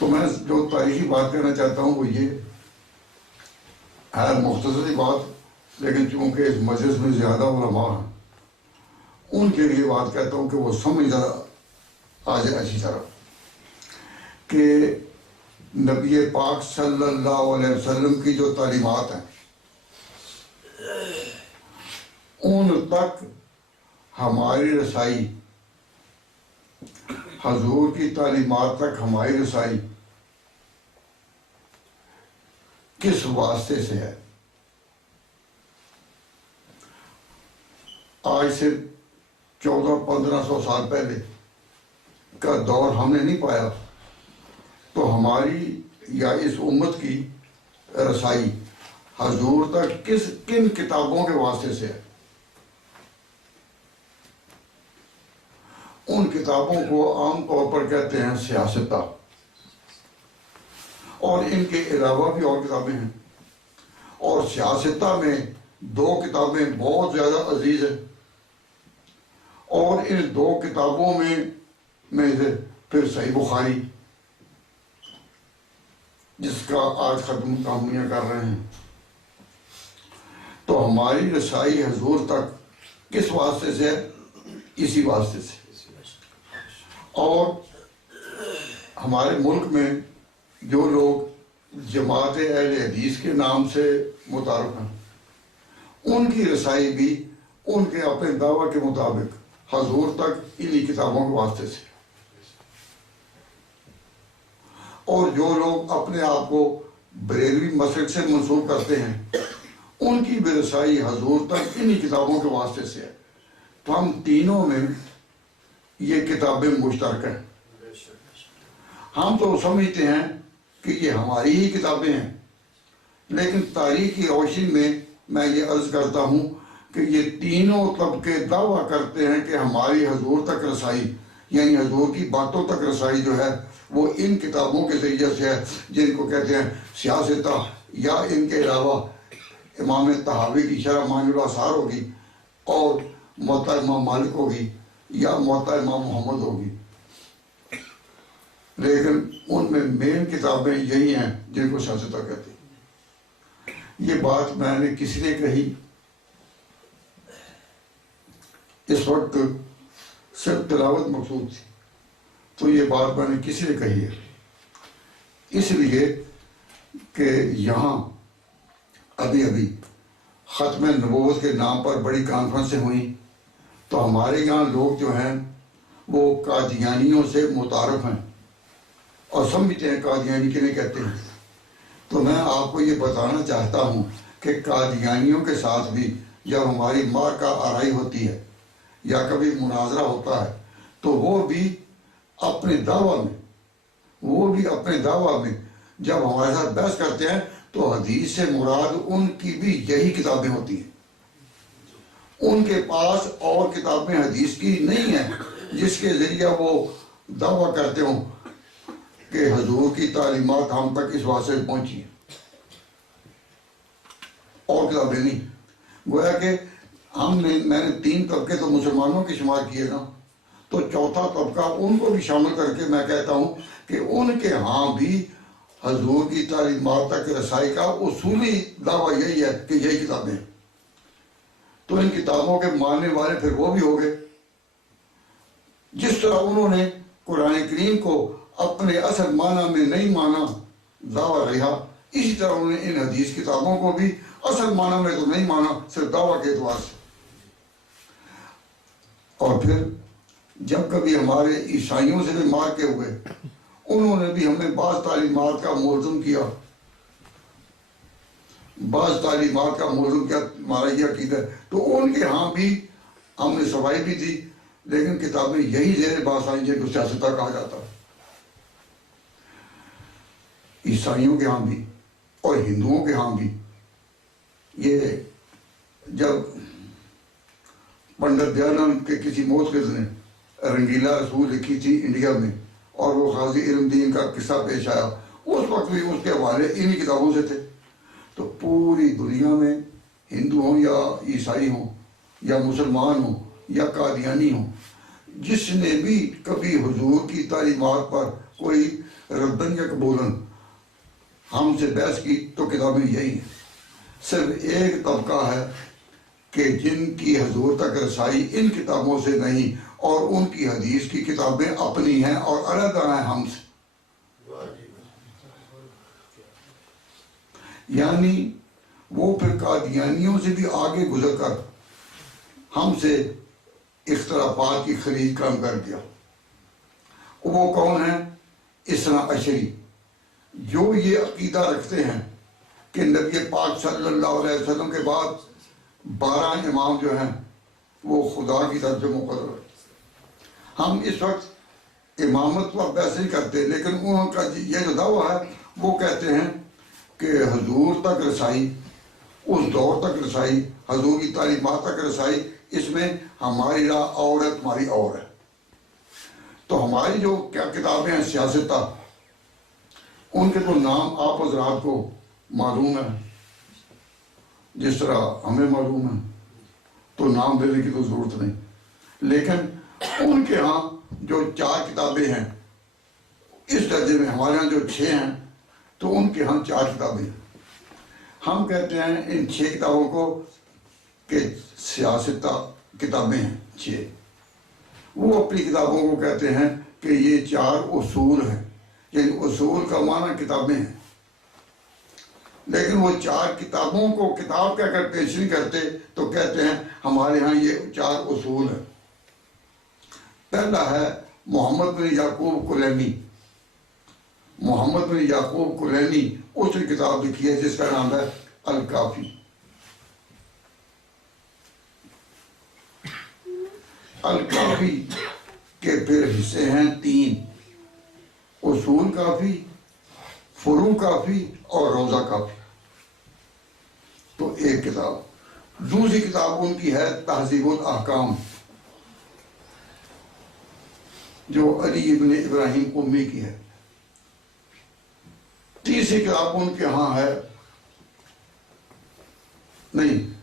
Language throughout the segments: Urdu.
تو میں جو تاریخی بات کرنا چاہتا ہوں وہ یہ ہے، مختصر سی بات، لیکن چونکہ اس مجلس میں زیادہ علماء ہیں ان کے لیے بات کہتا ہوں کہ وہ سمجھ ذرا آ جائے اچھی طرح، کہ نبی پاک صلی اللہ علیہ وسلم کی جو تعلیمات ہیں ان تک ہماری رسائی، حضور کی تعلیمات تک ہماری رسائی کس واسطے سے ہے؟ آج سے 1400-1500 سال پہلے کا دور ہم نے نہیں پایا، تو ہماری یا اس امت کی رسائی حضور تک کن کتابوں کے واسطے سے ہے؟ ان کتابوں کو عام طور پر کہتے ہیں سیاستہ، اور ان کے علاوہ بھی اور کتابیں ہیں، اور سیاستہ میں 2 کتابیں بہت زیادہ عزیز ہیں، اور ان 2 کتابوں میں سے پھر صحیح بخاری، جس کا آج ختم ہم کر رہے ہیں۔ تو ہماری رسائی حضور تک کس واسطے سے ہے؟ اسی واسطے سے۔ اور ہمارے ملک میں جو لوگ جماعت اہل حدیث کے نام سے متعارف ہیں، ان کی رسائی بھی ان کے اپنے دعویٰ کے مطابق حضور تک انہی کتابوں کے واسطے سے۔ اور جو لوگ اپنے آپ کو بریلوی مسلک سے منسوب کرتے ہیں، ان کی بھی رسائی حضور تک انہی کتابوں کے واسطے سے ہے۔ تو ہم تینوں میں یہ کتابیں مشترک ہیں۔ ہم تو سمجھتے ہیں کہ یہ ہماری ہی کتابیں ہیں، لیکن تاریخ کی روشنی میں یہ عرض کرتا ہوں کہ یہ تینوں طبقے دعویٰ کرتے ہیں کہ ہماری حضور تک رسائی، یعنی حضور کی باتوں تک رسائی جو ہے وہ ان کتابوں کے ذریعے سے ہے، جن کو کہتے ہیں سیاستہ، یا ان کے علاوہ امام طحاوی کی شرح معانی الاثار ہوگی، اور موطا امام مالک ہوگی، یا موطا امام محمد ہوگی۔ لیکن ان میں مین کتابیں یہی ہیں جن کو سیاستہ کہتے ہیں۔ یہ بات میں نے کسی نے کہی، اس وقت صرف تلاوت مقصود تھی، تو یہ بات میں نے کسی نے کہی ہے، اس لیے کہ یہاں ابھی ختم نبوت کے نام پر بڑی کانفرنسیں ہوئیں، تو ہمارے یہاں لوگ جو ہیں وہ قادیانیوں سے متعارف ہیں اور سمجھتے ہیں قادیانی کنہیں کہتے ہیں۔ تو میں آپ کو یہ بتانا چاہتا ہوں کہ قادیانیوں کے ساتھ بھی جب ہماری معرکہ آرائی ہوتی ہے یا کبھی مناظرہ ہوتا ہے، تو وہ بھی اپنے دعویٰ میں جب ہمارے ساتھ بحث کرتے ہیں تو حدیث سے مراد ان کی بھی یہی کتابیں ہوتی ہیں۔ ان کے پاس اور کتابیں حدیث کی نہیں ہیں جس کے ذریعہ وہ دعویٰ کرتے ہوں کہ حضور کی تعلیمات ہم تک اس واسطے پہنچی ہیں، اور کتابیں نہیں۔ گویا کہ میں نے 3 طبقے تو مسلمانوں کے شمار کیے نا، تو چوتھا طبقہ ان کو بھی شامل کر کے میں کہتا ہوں کہ ان کے ہاں بھی حضور کی تعلیمات تک رسائی کا اصولی دعویٰ یہی ہے کہ یہی کتابیں ہیں۔ تو ان کتابوں کے ماننے والے پھر وہ بھی ہو گئے۔ جس طرح انہوں نے قرآن کریم کو اپنے اصل معنی میں نہیں مانا، دعویٰ رہا، اسی طرح انہوں نے ان حدیث کتابوں کو بھی اصل معنی میں تو نہیں مانا، صرف دعویٰ کے اعتبار سے۔ اور پھر جب کبھی ہمارے عیسائیوں سے بھی مار کے ہوئے، انہوں نے بھی ہمیں بعض تعلیمات کا ملزم کیا، ہمارا یہ عقیدہ ہے، تو ان کے ہاں بھی ہم نے صفائی بھی دی، لیکن کتابیں یہی زیر بحث آئیں جن کو سیاستہ کہا جاتا ہے۔ عیسائیوں کے ہاں بھی اور ہندوؤں کے ہاں بھی۔ یہ جب پنڈت دیانند کے کسی موسقز نے رنگیلا رسول لکھی تھی انڈیا میں، اور وہ غازی علم دین کا قصہ پیش آیا، اس وقت بھی اس کے حوالے انہی کتابوں سے تھے۔ تو پوری دنیا میں ہندو ہوں یا عیسائی ہوں یا مسلمان ہوں یا قادیانی ہوں، جس نے بھی کبھی حضور کی تعلیمات پر کوئی ردن یا قبولاً ہم سے بحث کی تو کتابیں یہی ہیں. صرف ایک طبقہ ہے کہ جن کی حضور تک رسائی ان کتابوں سے نہیں اور ان کی حدیث کی کتابیں اپنی ہیں اور علیحدہ ہیں ہم سے. یعنی وہ پھر قادیانیوں سے بھی آگے گزر کر ہم سے اختلافات کی خلیج کام کر دیا. وہ کون ہیں؟ اثنا عشری، جو یہ عقیدہ رکھتے ہیں کہ نبی پاک صلی اللہ علیہ وسلم کے بعد 12 امام جو ہیں وہ خدا کی طرف سے مقرر ہیں. ہم اس وقت امامت پر بحث نہیں کرتے، لیکن ان کا یہ جو دعویٰ ہے وہ کہتے ہیں کہ حضور تک رسائی، اس دور تک رسائی، حضور کی تعلیمات تک رسائی، اس میں ہماری راہ اور ہے، تمہاری اور ہے. تو ہماری جو کیا کتابیں ہیں سیاستہ، ان کے تو نام آپ حضرات کو معلوم ہے جس طرح ہمیں معلوم ہے، تو نام دینے کی تو ضرورت نہیں. لیکن ان کے ہاں جو 4 کتابیں ہیں اس درجے میں، ہمارے ہاں جو 6 ہیں تو ان کے ہاں 4 کتابیں ہیں. ہم کہتے ہیں ان 6 کتابوں کو کہ سیاستہ کتابیں ہیں 6. وہ اپنی کتابوں کو کہتے ہیں کہ یہ 4 اصول ہیں، یعنی اصول کا معنی کتابیں ہیں. لیکن وہ 4 کتابوں کو کتاب کہہ کر پیش نہیں کرتے، تو کہتے ہیں ہمارے ہاں یہ 4 اصول ہیں. پہلا ہے محمد بن یعقوب کلینی. محمد بن یعقوب کلینی اس نے کتاب لکھی ہے جس کا نام ہے الکافی. الکافی کے پھر حصے ہیں 3: اصول کافی، فروع کافی اور روضہ کافی. تو ایک کتاب. دوسری کتاب ان کی ہے تہذیب الاحکام، جو علی ابن ابراہیم امی کی ہے. تیسری کتاب ان کے ہاں ہے، نہیں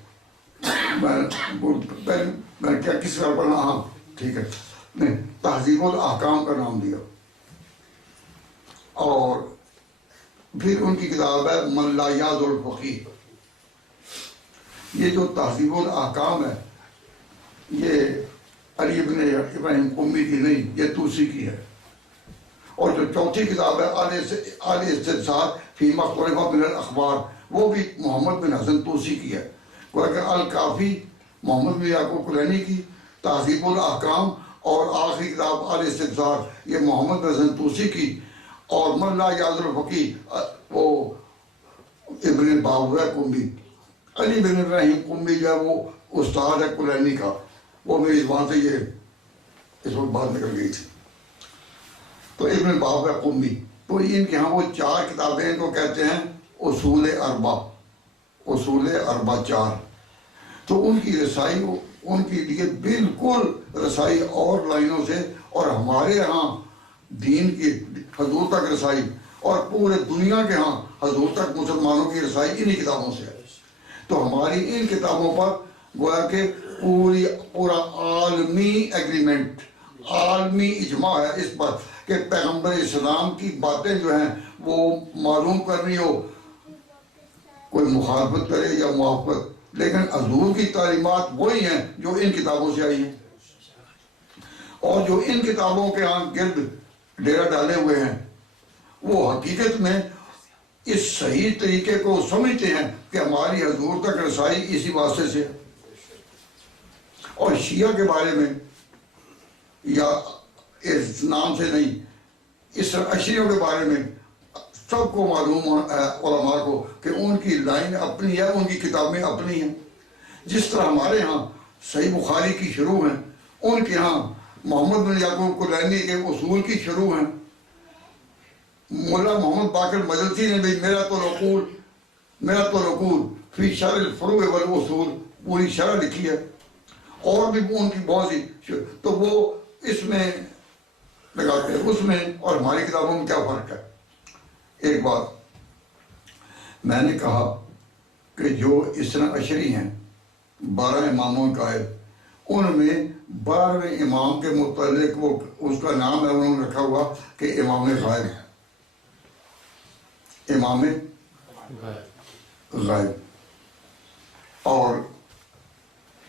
میں کیا کس طرح پڑھنا، ہاں ٹھیک ہے، نہیں تہذیب الاحکام کا نام دیا. اور پھر ان کی کتاب ہے من لا یعظ الفقیہ. یہ جو تہذیب الاحکام ہے یہ علی ابن ابراہیم امی کی نہیں، یہ توسی کی ہے. اور جو چوتھی کتاب ہے آل استدسار فی ما اختلف من الاخبار، وہ بھی محمد بن حسن توسی کی ہے. کہ الکافی محمد بن یعقوب کلینی کی، تہذیب الاحکام اور آخری کتاب آل استدسار یہ محمد بن حسن توسی کی، اور من لا یعظ الفقیہ وہ ابن باویہ قمی. علی بن ابراہیم قمی جو ہے وہ استاد ہے کلینی کا، وہ میری زبان سے یہ اس وقت بات نکل گئی تھی. تو ابن باویہ قمی، تو ان کے ہاں وہ 4 کتابیں ان کو کہتے ہیں اصول اربع. اصول اربع 4. تو ان کی رسائی ان کے لیے بالکل رسائی اور لائنوں سے، اور ہمارے ہاں دین کی حضور تک رسائی اور پورے دنیا کے ہاں حضور تک مسلمانوں کی رسائی انہی کتابوں سے ہے. تو ہماری ان کتابوں پر گویا کہ پورا عالمی ایگریمنٹ، عالمی اجماع ہے اس پر کہ پیغمبر اسلام کی باتیں جو ہیں وہ معلوم کرنی ہو، کوئی مخالفت کرے یا موافقت، لیکن حضور کی تعلیمات وہی ہیں جو ان کتابوں سے آئی ہیں. اور جو ان کتابوں کے ہاں گرد ڈیرا ڈالے ہوئے ہیں وہ حقیقت میں اس صحیح طریقے کو سمجھتے ہیں کہ ہماری حضور تک رسائی اسی واسطے سے. اور شیعہ کے بارے میں یا اس نام سے نہیں، اس اشریوں کے بارے میں سب کو معلوم ہے علماء کو کہ ان کی لائن اپنی ہے، ان کی کتابیں اپنی ہیں. جس طرح ہمارے ہاں صحیح بخاری کی شروع ہیں، ان کے ہاں محمد بن یعقوب کلینی کے اصول کی شروع ہیں. مولا محمد باقر مجلسی نے بھی میرا تو رقول فی شرح الفروع والاصول پوری شرح لکھی ہے، اور بھی ان کی بہت سی. تو وہ اس میں لگاتے ہیں، اس میں اور ہماری کتابوں میں کیا فرق ہے. ایک بات میں نے کہا کہ جو اثنا عشری ہیں 12 اماموں کا ہے، ان میں 12ویں امام کے متعلق وہ اس کا نام ہے انہوں نے رکھا ہوا کہ امام غائب ہے. امام غائب. اور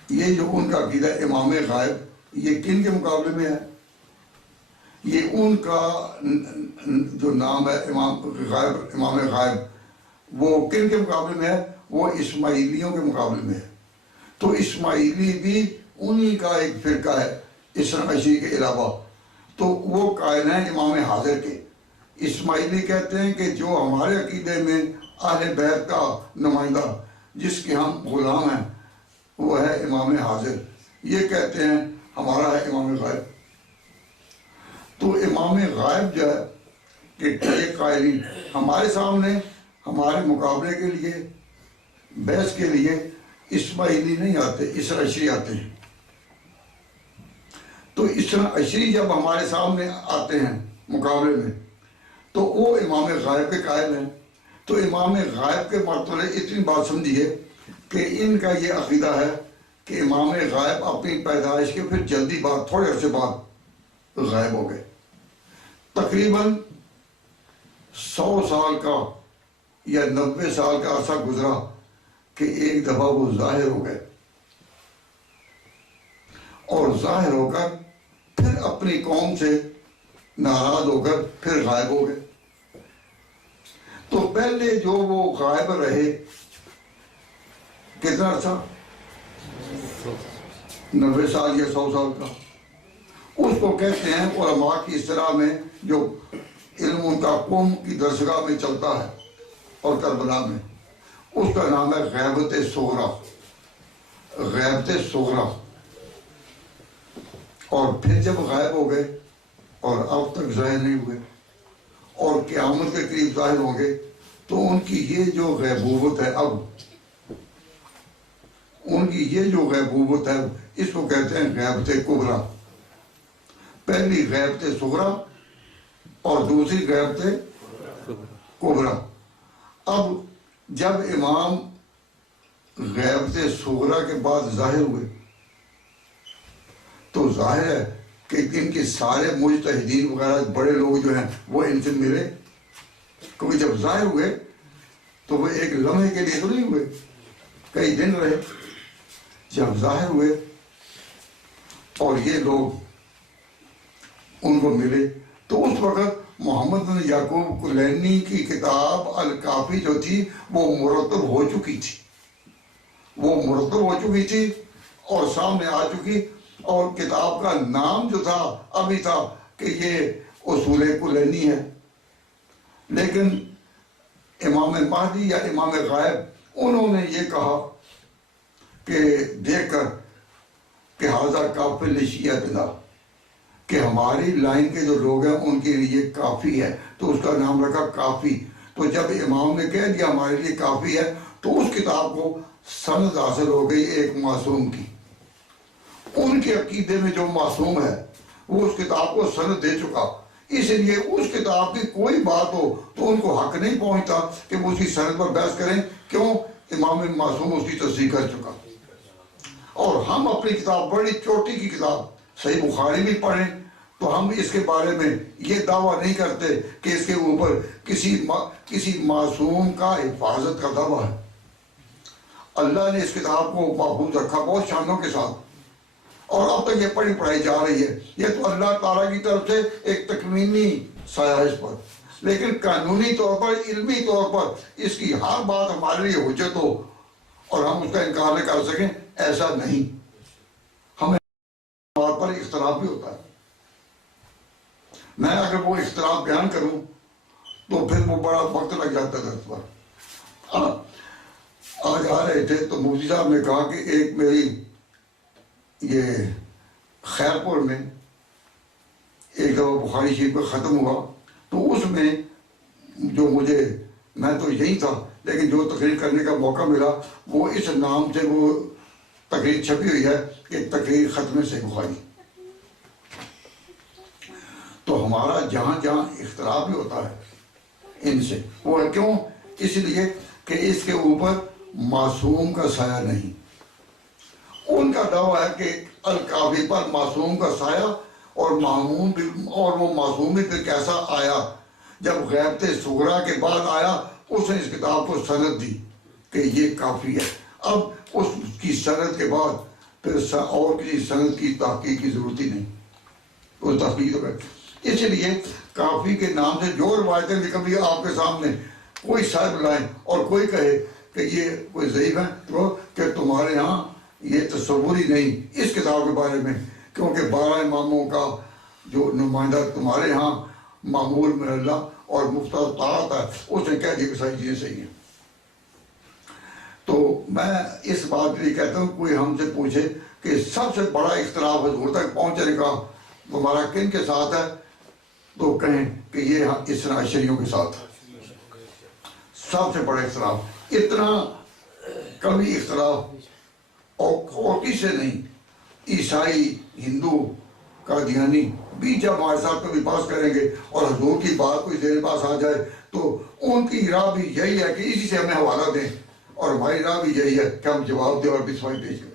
یہ جو ان کا عقیدہ امام غائب یہ کن کے مقابلے میں ہے؟ یہ ان کا جو نام ہے امام غائب وہ کن کے مقابلے میں ہے؟ وہ اسماعیلیوں کے مقابلے میں ہے. تو اسماعیلی بھی انہی کا ایک فرقہ ہے اثنا عشری کے علاوہ. تو وہ قائل ہیں امام حاضر کے. اسماعیلی کہتے ہیں کہ جو ہمارے عقیدے میں اہل بیت کا نمائندہ جس کے ہم غلام ہیں وہ ہے امام حاضر. یہ کہتے ہیں ہمارا ہے امام غائب. تو امام غائب جو ہے کہ یہ قائلین ہمارے سامنے ہمارے مقابلے کے لیے بحث کے لیے اسماعیلی نہیں آتے، اثنا عشری آتے ہیں. تو اثنا عشری جب ہمارے سامنے آتے ہیں مقابلے میں تو وہ امام غائب کے قائل ہیں. تو امام غائب کے مرتبے اتنی بات سمجھیے کہ ان کا یہ عقیدہ ہے کہ امام غائب اپنی پیدائش کے پھر جلدی بعد تھوڑے عرصے بعد غائب ہو گئے. تقریباً 100 سال کا یا 90 سال کا عرصہ گزرا کہ ایک دفعہ وہ ظاہر ہو گئے اور ظاہر ہو کر پھر اپنی قوم سے ناراض ہو کر پھر غائب ہو گئے. تو پہلے جو وہ غائب رہے کتنا عرصہ 90 سال یا 100 سال کا، اس کو کہتے ہیں علماء کی اصطلاح میں جو علم ان کا قوم کی درسگاہ میں چلتا ہے اور کربلا میں اس کا نام ہے غیبت صغریٰ. غیبت صغریٰ. اور پھر جب غائب ہو گئے اور اب تک ظاہر نہیں ہوئے اور قیامت کے قریب ظاہر ہوں گے تو ان کی یہ جو غیبوبت ہے اب ان کی یہ جو غیبوبت ہے اس کو کہتے ہیں غیبت کبریٰ. پہلی غیبت صغریٰ اور دوسری غیبت کبریٰ. اب جب امام غیبت صغریٰ کے بعد ظاہر ہوئے تو ظاہر ہے کہ ان کے سارے مجتہدین وغیرہ بڑے لوگ جو ہیں وہ ان سے ملے، کیونکہ جب ظاہر ہوئے تو وہ ایک لمحے کے لیے تو نہیں ہوئے، کئی دن رہے. جب ظاہر ہوئے اور یہ لوگ ان کو ملے تو اس وقت محمد بن یعقوب کلینی کی کتاب الکافی جو تھی وہ مرتب ہو چکی تھی اور سامنے آ چکی. اور کتاب کا نام جو تھا ابھی تھا کہ یہ اصول کلینی ہے. لیکن امام مہدی یا امام غائب انہوں نے یہ کہا کہ دیکھ کر کہ حاضر کافی لشیعتنا کہ ہماری لائن کے جو لوگ ہیں ان کے لیے کافی ہے، تو اس کا نام رکھا کافی. تو جب امام نے کہہ دیا ہمارے لیے کافی ہے تو اس کتاب کو سند حاصل ہو گئی ایک معصوم کی. ان کے عقیدے میں جو معصوم ہے وہ اس کتاب کو سند دے چکا، اس لیے اس کتاب کی کوئی بات ہو تو ان کو حق نہیں پہنچتا کہ وہ اس کی سند پر بحث کریں. کیوں؟ امام معصوم اس کی تصدیق کر چکا. اور ہم اپنی کتاب بڑی چوٹی کی کتاب صحیح بخاری بھی پڑھیں تو ہم اس کے بارے میں یہ دعویٰ نہیں کرتے کہ اس کے اوپر کسی معصوم کا حفاظت کا دعویٰ ہے. اللہ نے اس کتاب کو محفوظ رکھا بہت شانوں کے ساتھ اور اب تک یہ پڑھائی جا رہی ہے. یہ تو اللہ تعالیٰ کی طرف سے ایک تکوینی سایہ ہے اس پر، لیکن قانونی طور پر علمی طور پر اس کی ہر بات ہمارے لیے حجت ہو اور ہم اس کا انکار نہ کر سکیں ایسا نہیں. ہمیں بات پر اختلاف بھی ہوتا ہے. میں اگر وہ اختلاف بیان کروں تو پھر وہ بڑا وقت لگ جاتا ہے درس پر. آج آ رہے تھے تو مفتی صاحب نے کہا کہ ایک میری یہ خیرپور میں ایک دفعہ بخاری شریف پہ ختم ہوا تو اس میں جو میں تو یہی تھا لیکن جو تقریر کرنے کا موقع ملا وہ اس نام سے وہ تقریر چھپی ہوئی ہے کہ تقریر ختم صحیح بخاری. تو ہمارا جہاں جہاں اختلاف بھی ہوتا ہے ان سے وہ کیوں؟ اس لیے کہ اس کے اوپر معصوم کا سایہ نہیں. ان کا دعویٰ ہے کہ الکافی پر معصوم کا سایہ اور وہ معصوم بھی پھر کیسا آیا. جب غیبت صغرا کے بعد آیا اس نے اس کتاب کو سند دی کہ یہ کافی ہے. اب اس کی سند کے بعد پھر اور کسی سند کی تحقیق کی ضرورت ہی نہیں. وہ تحقیق تو اس لیے کافی کے نام سے جو روایتیں بھی کبھی آپ کے سامنے کوئی صاحب لائیں اور کوئی کہے کہ یہ کوئی ضعیف ہے تو کہ تمہارے ہاں یہ تصور ہی نہیں اس کتاب کے بارے میں، کیونکہ 12 اماموں کا جو نمائندہ تمہارے ہاں معمول من اللہ اور مفتر طاعت ہے، اس نے کہہ دی کہ ساری چیزیں صحیح ہیں. تو میں اس بات کے لیے کہتا ہوں کوئی ہم سے پوچھے کہ سب سے بڑا اختلاف حضور تک پہنچنے کا تمہارا کن کے ساتھ ہے، تو کہیں کہ یہ اثنا عشریوں کے ساتھ ہے. سب سے بڑا اختلاف، اتنا کبھی اختلاف اور کسی سے نہیں. عیسائی، ہندو، قادیانی بھی جب ہمارے ساتھ کبھی بات کریں گے اور حضور کی بات کوئی دیر پاس آ جائے تو ان کی راہ بھی یہی ہے کہ اسی سے ہمیں حوالہ دیں، اور ہماری راہ بھی یہی ہے کہ ہم جواب دیں اور بسمائی پیش کریں.